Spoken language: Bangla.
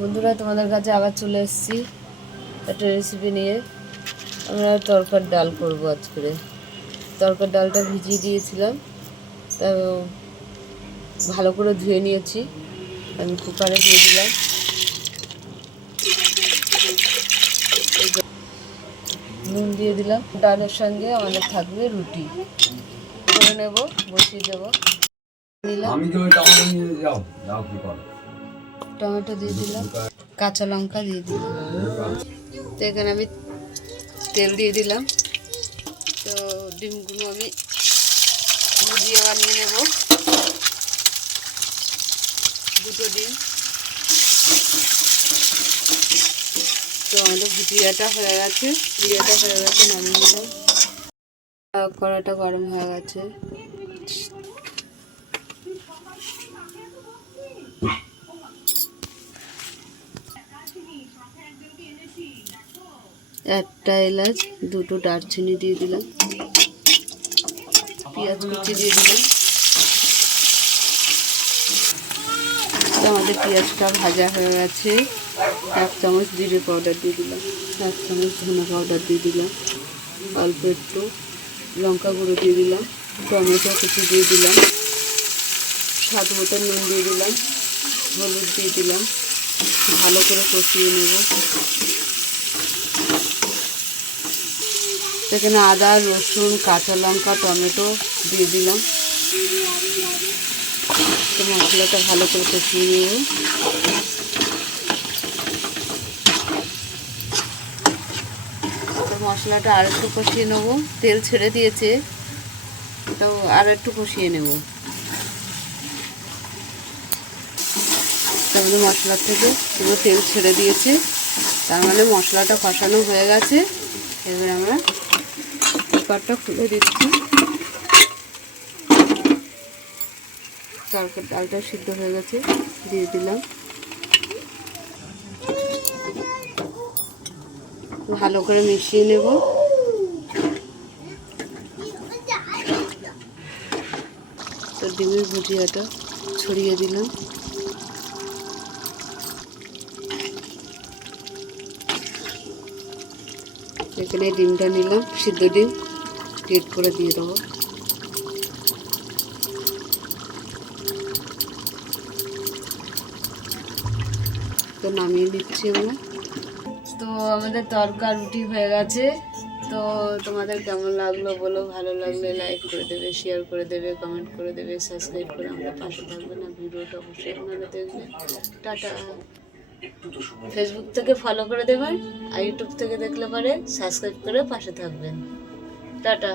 বন্ধুরা, তোমাদের কাছে আবার চলে এসেছি একটা রেসিপি নিয়ে। আমরা তরকার ডাল করবো আজকে। তরকার ডালটা ভিজিয়ে দিয়েছিলাম, তা ভালো করে ধুয়ে নিয়েছি। আমি কুকারে দিয়ে দিলাম, নুন দিয়ে দিলাম। ডালের সঙ্গে আমাদের থাকবে রুটি করে নেব, বসিয়ে দেবো। টমেটো দিয়ে দিলাম, কাঁচা লঙ্কা দিয়ে দিলাম। তো এখানে আমি তেল দিয়ে দিলাম। তো ডিমগুলো আমি ভুজিয়ে বানিয়ে নেব, দুটো ডিম। তো আমাদের ভুজিয়াটা হয়ে গেছে, নামিয়ে নিলাম। কড়াটা গরম হয়ে গেছে। একটা এলাচ, দুটো দারচিনি দিয়ে দিলাম, পেঁয়াজ কুচি দিয়ে দিলাম। আমাদের পেঁয়াজটা ভাজা হয়ে গেছে। 1 চামচ জিরে পাউডার দিয়ে দিলাম, 1 চামচ ধনে পাউডার দিয়ে দিলাম, অল্প একটু লঙ্কা গুঁড়ো দিয়ে দিলাম, টমেটো কুচি দিয়ে দিলাম, স্বাদ মতো নুন দিয়ে দিলাম, হলুদ দিয়ে দিলাম। ভালো করে কষিয়ে নেব। এখানে আদা, রসুন, কাঁচা লঙ্কা, টমেটো দিয়ে দিলাম। তো মশলাটা ভালো করে কষিয়ে নেব। তো মশলাটা আর একটু কষিয়ে নেব, তেল ছেড়ে দিয়েছে, তো আর একটু কষিয়ে নেব। তারপরে মশলা থেকে পুরো তেল ছেড়ে দিয়েছে, তার মানে মশলাটা কষানো হয়ে গেছে। এবার আমরা কুকারটা খুলে দিচ্ছি। তারপর ডালটা সিদ্ধ হয়ে গেছে, দিয়ে দিলাম। ভালো করে মিশিয়ে নেব। তো ডিমের ভুজিয়াটা ছড়িয়ে দিলাম। এখানে ডিমটা নিলাম, সিদ্ধ ডিম গ্রেট করে দিয়ে দেবো। তো নামিয়ে নিচ্ছি আমরা। তো আমাদের তরকা রুটি হয়ে গেছে। তো তোমাদের কেমন লাগলো বলো, ভালো লাগলে লাইক করে দেবে, শেয়ার করে দেবে, কমেন্ট করে দেবে, সাবস্ক্রাইব করে আমাদের পাশে থাকবে না। ভিডিওটা অবশ্যই আপনারা দেখবেন। টাটা। ফেসবুক থেকে ফলো করে দেবেন, আর ইউটিউব থেকে দেখলে পরে সাবস্ক্রাইব করে পাশে থাকবেন। টাটা।